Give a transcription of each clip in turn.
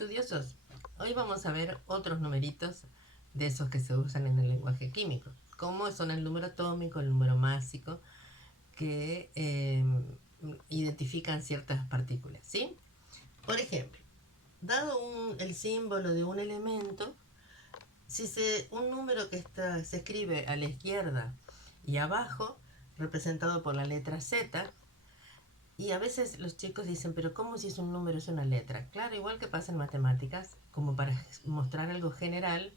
estudiosos, hoy vamos a ver otros numeritos de esos que se usan en el lenguaje químico, como son el número atómico, el número másico, que identifican ciertas partículas, ¿sí? Por ejemplo, dado el símbolo de un elemento, si un número que se escribe a la izquierda y abajo, representado por la letra Z, y a veces los chicos dicen, pero ¿cómo si es un número es una letra? Claro, igual que pasa en matemáticas, como para mostrar algo general,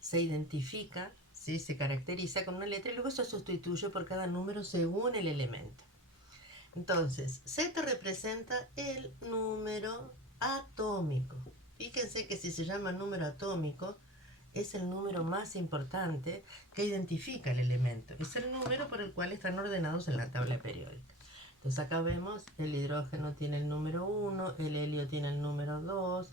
se identifica, ¿sí? Se caracteriza con una letra y luego se sustituye por cada número según el elemento. Entonces, Z representa el número atómico. Fíjense que si se llama número atómico, es el número más importante que identifica el elemento. Es el número por el cual están ordenados en la tabla periódica. Entonces acá vemos, el hidrógeno tiene el número 1, el helio tiene el número 2,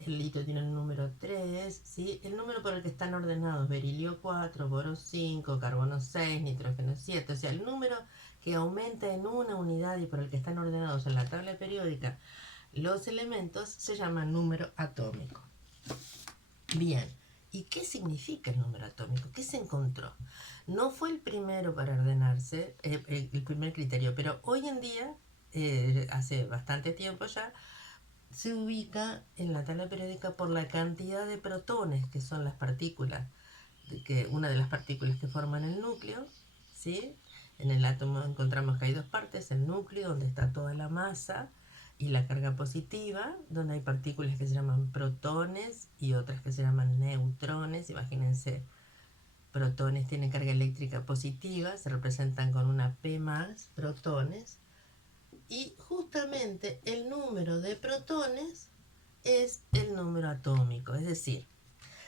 el litio tiene el número 3, ¿sí? El número por el que están ordenados, berilio 4, boro 5, carbono 6, nitrógeno 7, o sea, el número que aumenta en una unidad y por el que están ordenados en la tabla periódica los elementos se llama número atómico. Bien, ¿y qué significa el número atómico? ¿Qué se encontró? No fue el primero para ordenarse, el primer criterio, pero hoy en día, hace bastante tiempo ya, se ubica en la tabla periódica por la cantidad de protones, que son las partículas, una de las partículas que forman el núcleo, ¿sí? En el átomo encontramos que hay dos partes, el núcleo, donde está toda la masa, y la carga positiva, donde hay partículas que se llaman protones y otras que se llaman neutrones. Imagínense, protones tienen carga eléctrica positiva, se representan con una P más, protones, y justamente el número de protones es el número atómico. Es decir,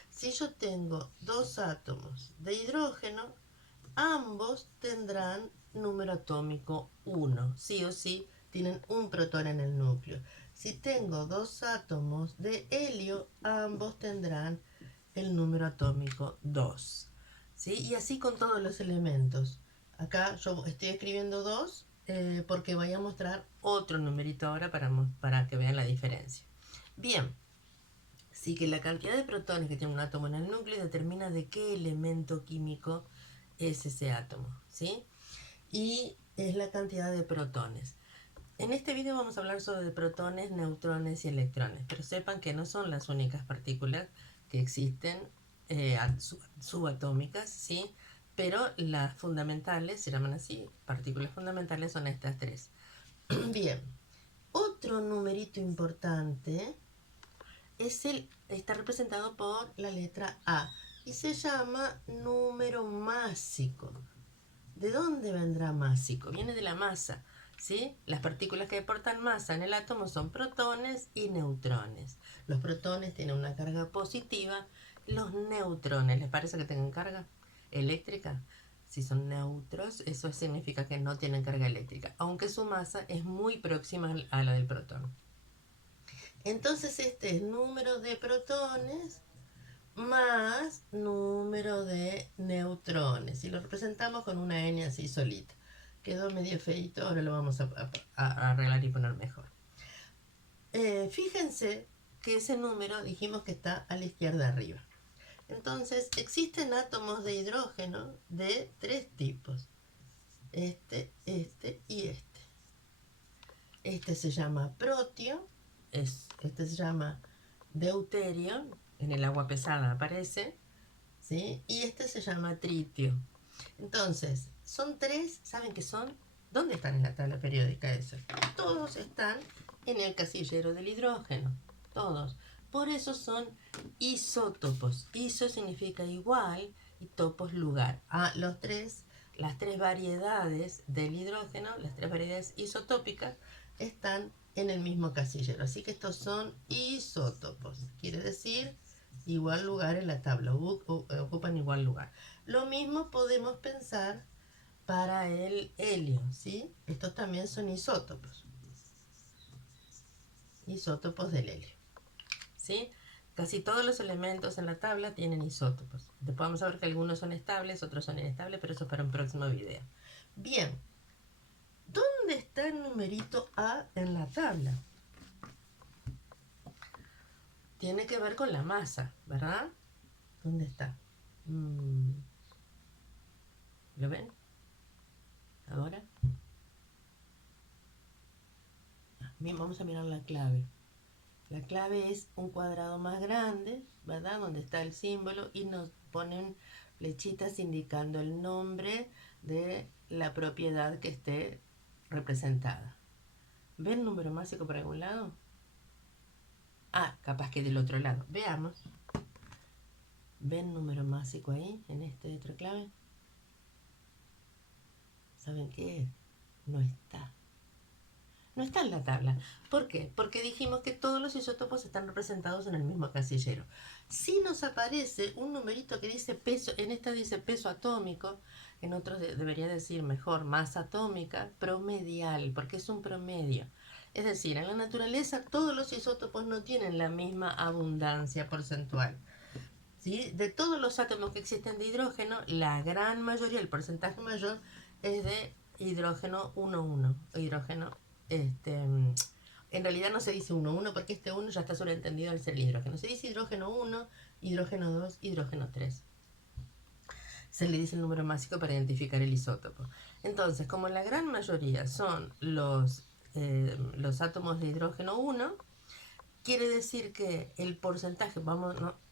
si yo tengo dos átomos de hidrógeno, ambos tendrán número atómico 1. Sí o sí tienen un protón en el núcleo. Si tengo dos átomos de helio, ambos tendrán el número atómico 2. ¿Sí? Y así con todos los elementos. Acá yo estoy escribiendo 2 porque voy a mostrar otro numerito ahora para que vean la diferencia. Bien, sí que la cantidad de protones que tiene un átomo en el núcleo determina de qué elemento químico es ese átomo, ¿sí? Y es la cantidad de protones. En este video vamos a hablar sobre protones, neutrones y electrones, pero sepan que no son las únicas partículas que existen subatómicas, ¿sí? Pero las fundamentales, se llaman así, partículas fundamentales son estas tres. Bien, otro numerito importante está representado por la letra A y se llama número másico. ¿De dónde vendrá másico? Viene de la masa, ¿sí? Las partículas que aportan masa en el átomo son protones y neutrones. Los protones tienen una carga positiva, los neutrones, ¿les parece que tengan carga eléctrica? Si son neutros, eso significa que no tienen carga eléctrica, aunque su masa es muy próxima a la del protón. Entonces este es número de protones más número de neutrones. Y lo representamos con una N así solita. Quedó medio feito, ahora lo vamos a arreglar y poner mejor. Fíjense que ese número dijimos que está a la izquierda arriba. Entonces existen átomos de hidrógeno de tres tipos. Este y este. Este se llama protio, este se llama deuterio, en el agua pesada aparece, ¿sí? Y este se llama tritio. Entonces, son tres, ¿saben qué son? ¿Dónde están en la tabla periódica esos? Todos están en el casillero del hidrógeno, todos. Por eso son isótopos. Iso significa igual y topos lugar. Las tres variedades del hidrógeno, las tres variedades isotópicas, están en el mismo casillero. Así que estos son isótopos. Quiere decir igual lugar en la tabla, ocupan igual lugar. Lo mismo podemos pensar para el helio, ¿sí? Estos también son isótopos. Isótopos del helio, ¿sí? Casi todos los elementos en la tabla tienen isótopos. Después vamos a ver que algunos son estables, otros son inestables, pero eso es para un próximo video. Bien, ¿dónde está el numerito A en la tabla? tiene que ver con la masa, ¿verdad? ¿Dónde está? ¿Lo ven? Ahora. Bien, vamos a mirar la clave. La clave es un cuadrado más grande, ¿verdad? Donde está el símbolo y nos ponen flechitas indicando el nombre de la propiedad que esté representada. ¿Ven número másico por algún lado? Ah, capaz que del otro lado. Veamos. ¿Ven número másico ahí, en este otra clave? ¿Saben qué? No está. No está en la tabla. ¿Por qué? Porque dijimos que todos los isótopos están representados en el mismo casillero. Si nos aparece un numerito que dice peso, en esta dice peso atómico, en otros debería decir mejor masa atómica, promedial, porque es un promedio. Es decir, en la naturaleza todos los isótopos no tienen la misma abundancia porcentual. ¿Sí? De todos los átomos que existen de hidrógeno, la gran mayoría, el porcentaje mayor, es de hidrógeno 1,1. Hidrógeno, en realidad no se dice 1,1 porque este 1 ya está sobreentendido al ser el hidrógeno. Se dice hidrógeno 1, hidrógeno 2, hidrógeno 3. Se le dice el número másico para identificar el isótopo. Entonces, como la gran mayoría son los átomos de hidrógeno 1, quiere decir que el porcentaje,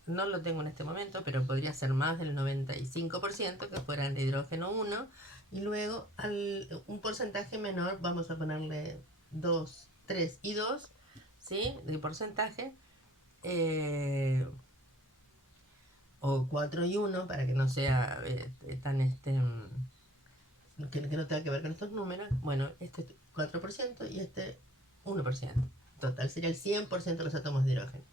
no lo tengo en este momento, pero podría ser más del 95% que fueran de hidrógeno 1, y luego un porcentaje menor, vamos a ponerle 2, 3 y 2, ¿sí? De porcentaje, o 4 y 1, para que no sea tan que no tenga que ver con estos números. Bueno, este 4% y este 1%. Total sería el 100% de los átomos de hidrógeno.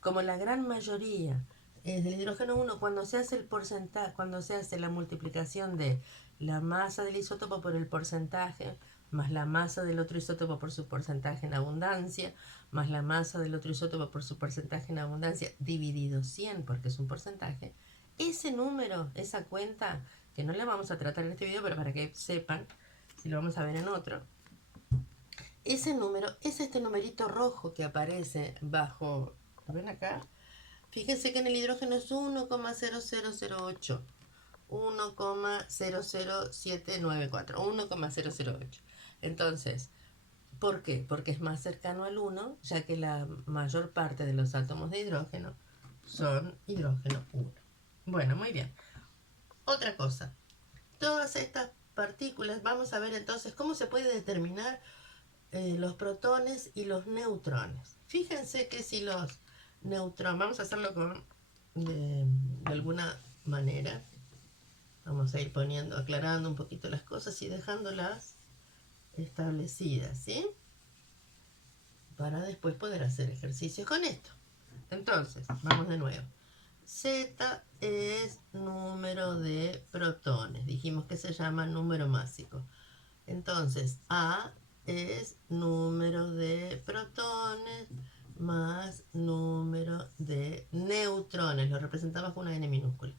Como la gran mayoría es del hidrógeno 1, cuando se hace el porcentaje, cuando se hace la multiplicación de la masa del isótopo por el porcentaje, más la masa del otro isótopo por su porcentaje en abundancia, más la masa del otro isótopo por su porcentaje en abundancia, dividido 100, porque es un porcentaje, ese número, esa cuenta, que no la vamos a tratar en este video, pero para que sepan, si lo vamos a ver en otro, ese número es este numerito rojo que aparece bajo, ¿lo ven acá? Fíjense que en el hidrógeno es 1,0008, 1,00794, 1,008. Entonces, ¿por qué? Porque es más cercano al 1, ya que la mayor parte de los átomos de hidrógeno son hidrógeno 1. Bueno, muy bien. Otra cosa, todas estas partículas, vamos a ver entonces cómo se puede determinar los protones y los neutrones. Fíjense que si los neutrones, vamos a hacerlo de alguna manera, vamos a ir poniendo, aclarando un poquito las cosas y dejándolas establecidas, ¿sí? Para después poder hacer ejercicios con esto. Entonces, vamos de nuevo. Z es número de protones. Dijimos que se llama número másico. Entonces, A es número de protones más número de neutrones. Lo representamos con una n minúscula.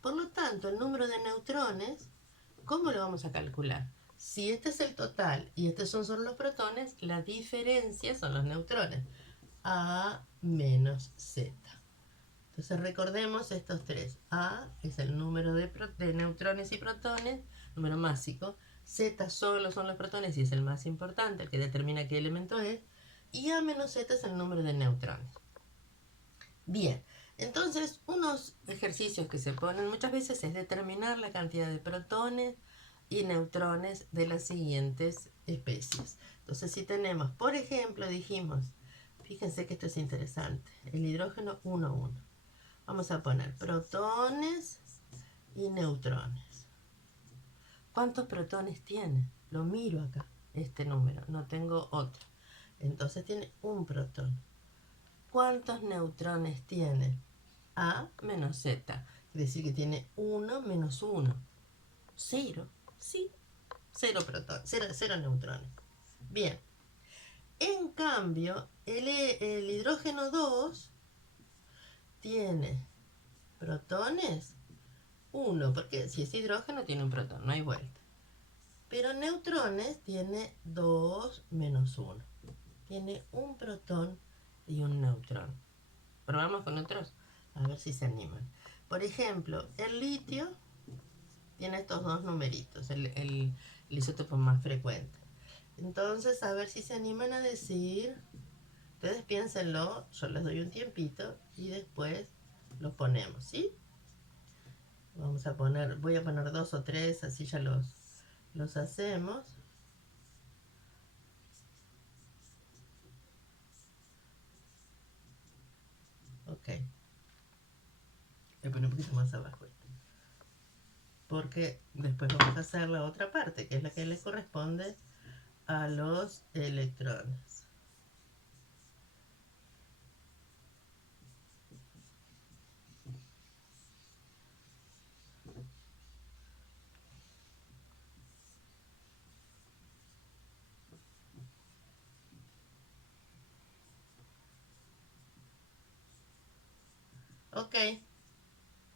Por lo tanto, el número de neutrones, ¿cómo lo vamos a calcular? Si este es el total y estos son solo los protones, la diferencia son los neutrones. A menos Z. Entonces recordemos estos tres. A es el número de neutrones y protones, número másico. Z solo son los protones y es el más importante, el que determina qué elemento es. Y A menos Z es el número de neutrones. Bien, entonces unos ejercicios que se ponen muchas veces es determinar la cantidad de protones y neutrones de las siguientes especies. Entonces si tenemos, por ejemplo, dijimos, fíjense que esto es interesante, el hidrógeno 1,1. Vamos a poner protones y neutrones. ¿Cuántos protones tiene? Lo miro acá, este número, no tengo otro. Entonces tiene un protón. ¿Cuántos neutrones tiene? A menos Z. Quiere decir que tiene 1 menos 1. 0. Sí. 0 protones, 0 neutrones. Bien. En cambio, el hidrógeno 2 tiene protones 1, porque si es hidrógeno tiene un protón, no hay vuelta. Pero neutrones tiene 2 menos 1. Tiene un protón y un neutrón. Probamos con otros, a ver si se animan. Por ejemplo, el litio tiene estos dos numeritos, el isótopo más frecuente. Entonces, a ver si se animan a decir. Ustedes piénsenlo, yo les doy un tiempito y después los ponemos, ¿sí? Voy a poner 2 o 3, así ya los hacemos. Ok. Voy a poner un poquito más abajo. Porque después vamos a hacer la otra parte, que es la que les corresponde a los electrones. Ok,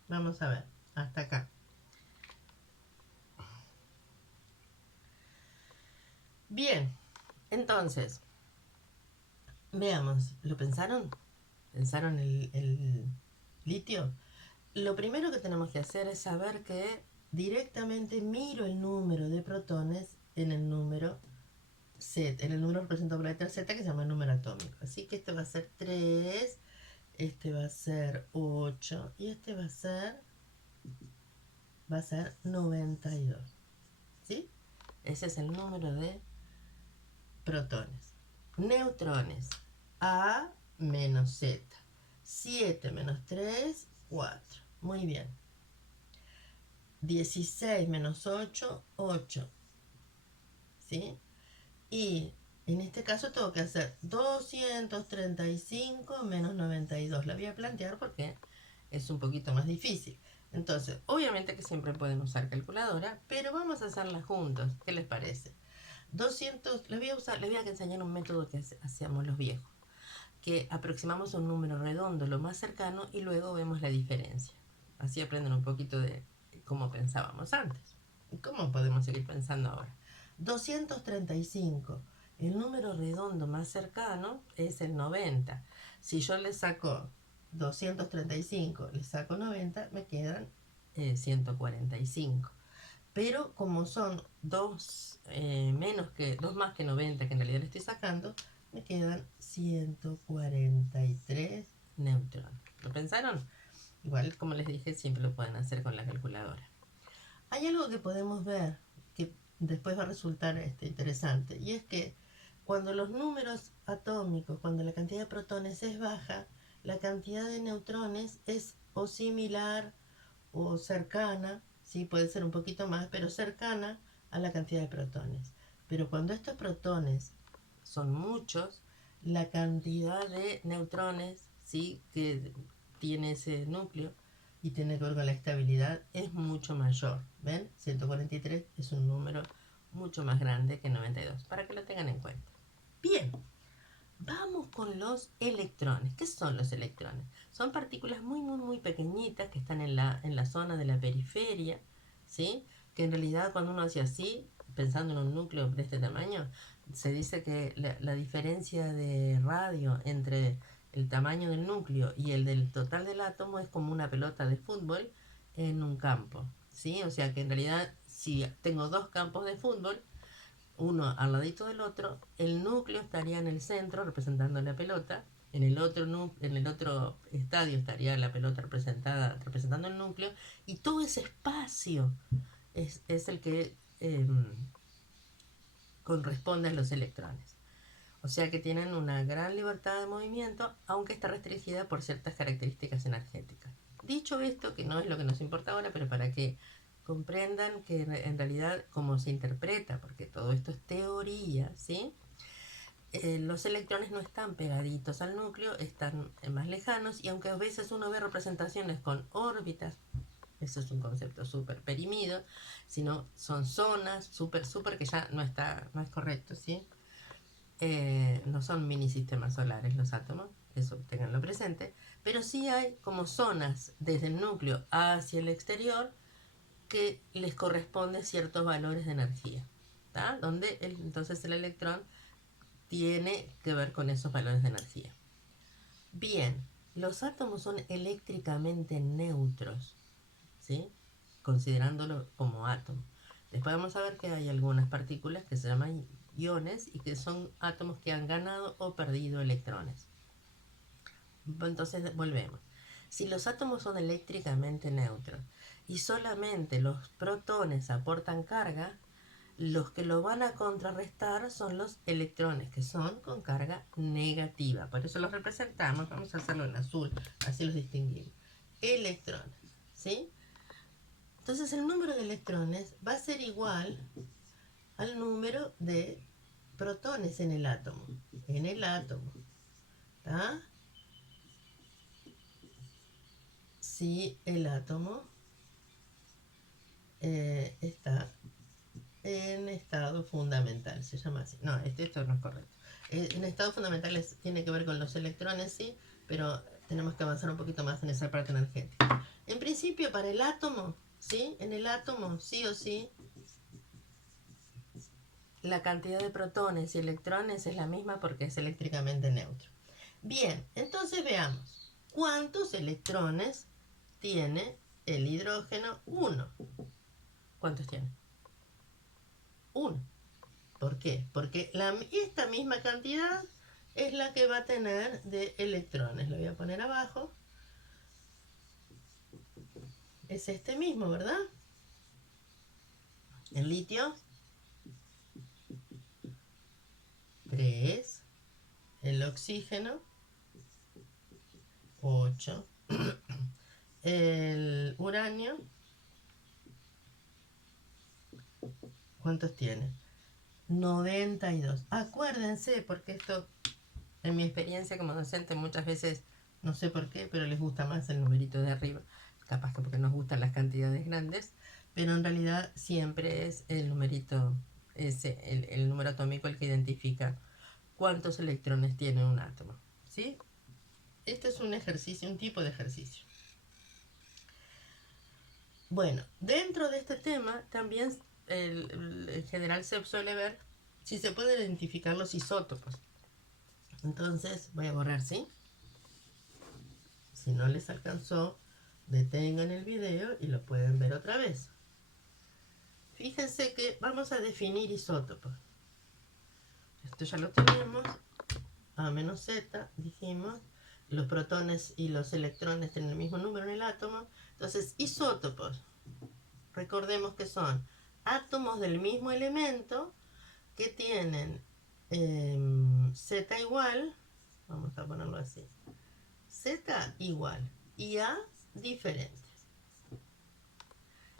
vamos a ver, hasta acá. Bien, entonces, veamos, ¿lo pensaron? ¿Pensaron el litio? Lo primero que tenemos que hacer es saber que directamente miro el número de protones en el número Z, en el número representado por la letra Z, que se llama el número atómico. Así que este va a ser 3, este va a ser 8 y este va a ser 92. ¿Sí? Ese es el número de protones. Neutrones. A menos Z. 7 menos 3, 4. Muy bien. 16 menos 8, 8. ¿Sí? Y en este caso tengo que hacer 235 menos 92. La voy a plantear porque es un poquito más difícil. Entonces, obviamente que siempre pueden usar calculadora, pero vamos a hacerla juntos. ¿Qué les parece? 200, les voy a enseñar un método que hacíamos los viejos, que aproximamos un número redondo lo más cercano y luego vemos la diferencia. Así aprenden un poquito de cómo pensábamos antes. ¿Y cómo podemos seguir pensando ahora? 235. El número redondo más cercano es el 90. Si yo le saco 235, le saco 90, me quedan 145. Pero como son dos más que 90 que en realidad le estoy sacando, me quedan 143 neutrones. ¿Lo pensaron? Igual, como les dije, siempre lo pueden hacer con la calculadora. Hay algo que podemos ver que después va a resultar interesante, y es que cuando los números atómicos, cuando la cantidad de protones es baja, la cantidad de neutrones es o similar o cercana, ¿sí? Puede ser un poquito más, pero cercana a la cantidad de protones. Pero cuando estos protones son muchos, la cantidad de neutrones, ¿sí?, que tiene ese núcleo y tiene que ver con la estabilidad es mucho mayor. ¿Ven? 143 es un número mucho más grande que 92, para que lo tengan en cuenta. Bien, vamos con los electrones. ¿Qué son los electrones? Son partículas muy, muy, muy pequeñitas que están en la zona de la periferia, ¿sí? Que en realidad cuando uno hace así, pensando en un núcleo de este tamaño, se dice que la diferencia de radio entre el tamaño del núcleo y el del total del átomo es como una pelota de fútbol en un campo, ¿sí? O sea que en realidad si tengo dos campos de fútbol, uno al ladito del otro, el núcleo estaría en el centro representando la pelota, en el otro estadio estaría la pelota representando el núcleo, y todo ese espacio es el que corresponde a los electrones. O sea que tienen una gran libertad de movimiento, aunque está restringida por ciertas características energéticas. Dicho esto, que no es lo que nos importa ahora, pero para que comprendan que en realidad cómo se interpreta, porque todo esto es teoría, ¿sí? Los electrones no están pegaditos al núcleo, están más lejanos, y aunque a veces uno ve representaciones con órbitas, eso es un concepto súper perimido, sino son zonas súper que ya no es correcto, ¿sí? No son mini sistemas solares los átomos, eso tenganlo presente, pero sí hay como zonas desde el núcleo hacia el exterior que les corresponde ciertos valores de energía, ¿tá? Donde entonces el electrón tiene que ver con esos valores de energía. Bien, los átomos son eléctricamente neutros, ¿sí? Considerándolo como átomo. Después vamos a ver que hay algunas partículas que se llaman iones y que son átomos que han ganado o perdido electrones. Entonces volvemos. Si los átomos son eléctricamente neutros y solamente los protones aportan carga, los que lo van a contrarrestar son los electrones, que son con carga negativa. Por eso los representamos, vamos a hacerlo en azul, así los distinguimos. Electrones, ¿sí? Entonces el número de electrones va a ser igual al número de protones en el átomo. En el átomo, ¿está? Si el átomo está en estado fundamental, se llama así. No, esto no es correcto. En estado fundamental tiene que ver con los electrones, sí, pero tenemos que avanzar un poquito más en esa parte energética. En principio, para el átomo, ¿sí? En el átomo, sí o sí, la cantidad de protones y electrones es la misma porque es eléctricamente neutro. Bien, entonces veamos. ¿Cuántos electrones tiene el hidrógeno? 1. ¿Cuántos tiene? 1. ¿Por qué? Porque esta misma cantidad es la que va a tener de electrones. Lo voy a poner abajo. Es este mismo, ¿verdad? El litio, 3. El oxígeno, 8. El uranio, ¿cuántos tiene? 92. Acuérdense, porque esto, en mi experiencia como docente, muchas veces, no sé por qué, pero les gusta más el numerito de arriba. Capaz que porque nos gustan las cantidades grandes, pero en realidad siempre es el numerito, el número atómico el que identifica cuántos electrones tiene un átomo, ¿sí? Este es un ejercicio, un tipo de ejercicio. Bueno, dentro de este tema también en general se suele ver si se pueden identificar los isótopos. Entonces voy a borrar, ¿sí? Si no les alcanzó, detengan el video y lo pueden ver otra vez. Fíjense que vamos a definir isótopos. Esto ya lo tenemos. A menos Z, dijimos. Los protones y los electrones tienen el mismo número en el átomo. Entonces, isótopos, recordemos que son átomos del mismo elemento que tienen Z igual, vamos a ponerlo así, Z igual y A diferente.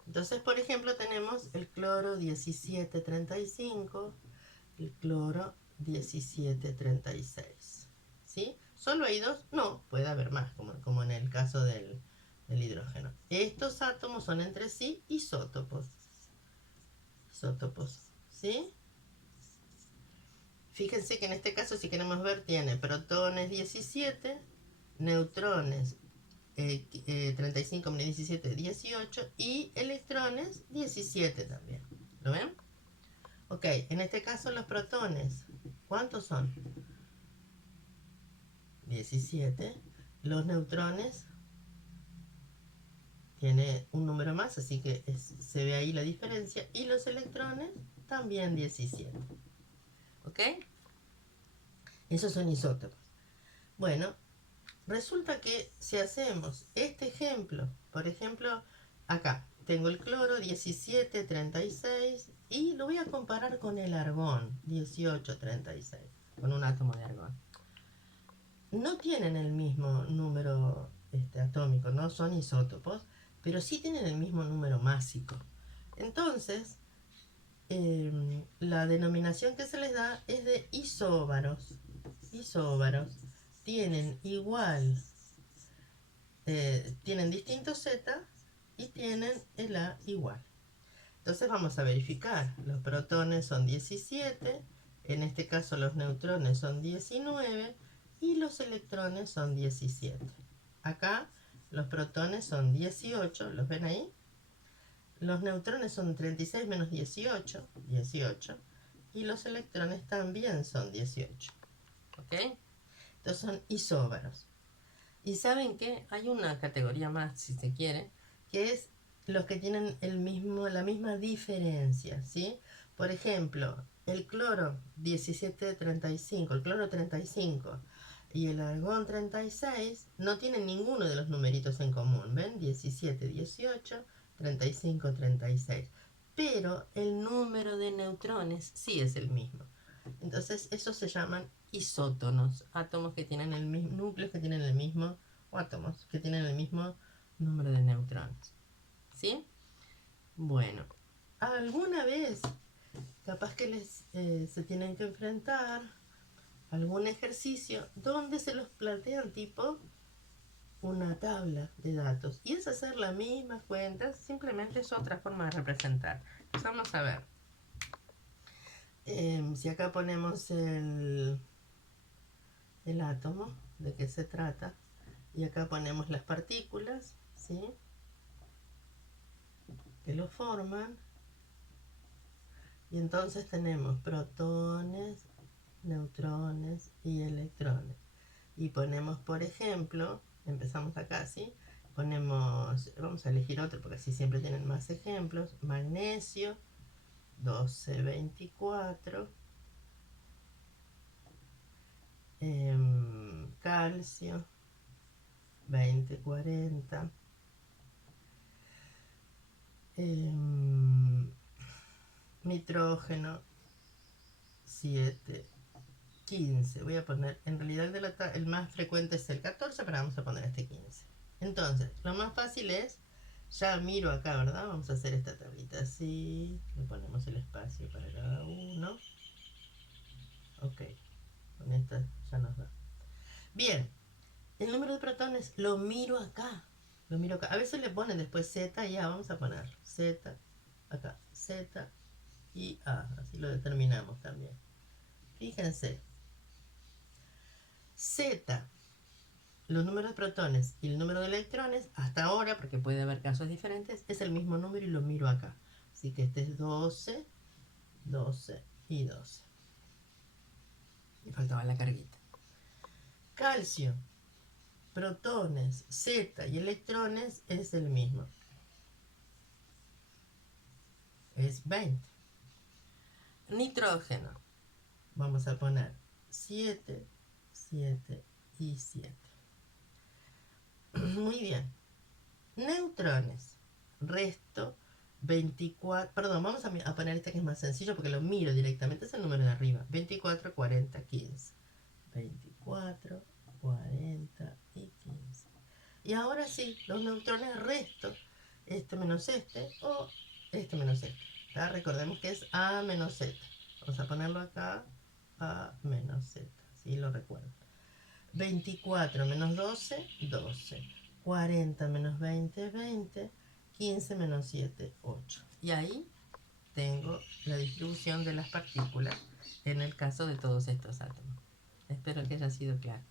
Entonces, por ejemplo, tenemos el cloro 1735, el cloro 1736. ¿Sí? ¿Solo hay dos? No, puede haber más, como en el caso del hidrógeno. Estos átomos son entre sí isótopos. Isótopos, ¿sí? Fíjense que en este caso, si queremos ver, tiene protones 17, neutrones 35 menos 17, 18 y electrones 17 también. ¿Lo ven? Ok, en este caso los protones, ¿cuántos son? 17. Los neutrones tiene un número más, así que se ve ahí la diferencia. Y los electrones también 17. ¿Ok? Esos son isótopos. Bueno, resulta que si hacemos este ejemplo, por ejemplo, acá tengo el cloro 1736 y lo voy a comparar con el argón 1836, con un átomo de argón. No tienen el mismo número atómico, no son isótopos, pero sí tienen el mismo número másico. Entonces, la denominación que se les da es de isóbaros. Isóbaros tienen igual, tienen distintos Z y tienen el A igual. Entonces vamos a verificar. Los protones son 17, en este caso los neutrones son 19 y los electrones son 17. Acá los protones son 18, ¿los ven ahí? Los neutrones son 36 menos 18, 18, y los electrones también son 18. ¿Ok? Entonces son isóbaros. Y ¿saben qué? Hay una categoría más, si se quiere, que es los que tienen la misma diferencia, ¿sí? Por ejemplo, el cloro 1735, el cloro 35 y el argón 36 no tienen ninguno de los numeritos en común, ¿ven? 17, 18, 35, 36. Pero el número de neutrones sí es el mismo. Entonces, esos se llaman isótonos, átomos que tienen el mismo, núcleos que tienen el mismo, o átomos que tienen el mismo número de neutrones. ¿Sí? Bueno, alguna vez, capaz que se tienen que enfrentar a algún ejercicio donde se los plantean tipo una tabla de datos. Y es hacer las mismas cuentas, simplemente es otra forma de representar. Pues vamos a ver. Si acá ponemos el átomo, de qué se trata, y acá ponemos las partículas, ¿sí? Que lo forman, y entonces tenemos protones, neutrones y electrones. Y ponemos, por ejemplo, empezamos acá, ¿sí? Ponemos, vamos a elegir otro porque así siempre tienen más ejemplos, magnesio, 1224, calcio, 2040, nitrógeno, 7, 15. Voy a poner, en realidad el más frecuente es el 14, pero vamos a poner este 15. Entonces, lo más fácil es, ya miro acá, ¿verdad? Vamos a hacer esta tablita así, le ponemos el espacio para cada uno. Ok, con esta ya nos da. Bien, el número de protones lo miro acá. Lo miro acá. A veces le ponen después Z y A. Vamos a poner Z, acá, Z y A. Así lo determinamos también. Fíjense. Z, los números de protones y el número de electrones, hasta ahora, porque puede haber casos diferentes, es el mismo número y lo miro acá. Así que este es 12, 12 y 12. Y faltaba la carguita. Calcio, protones, Z y electrones es el mismo. Es 20. Nitrógeno, vamos a poner 7, 7 y 7. Muy bien. Neutrones, resto 24, perdón, vamos a poner este que es más sencillo porque lo miro directamente, es el número de arriba, 24, 40, 15. 24, 40 y 15. Y ahora sí, los neutrones resto, este menos este o este menos este. ¿Tá? Recordemos que es A menos Z. Vamos a ponerlo acá, A menos Z, si lo recuerdo. 24 menos 12, 12. 40 menos 20, 20. 15 menos 7, 8. Y ahí tengo la distribución de las partículas en el caso de todos estos átomos. Espero que haya sido claro.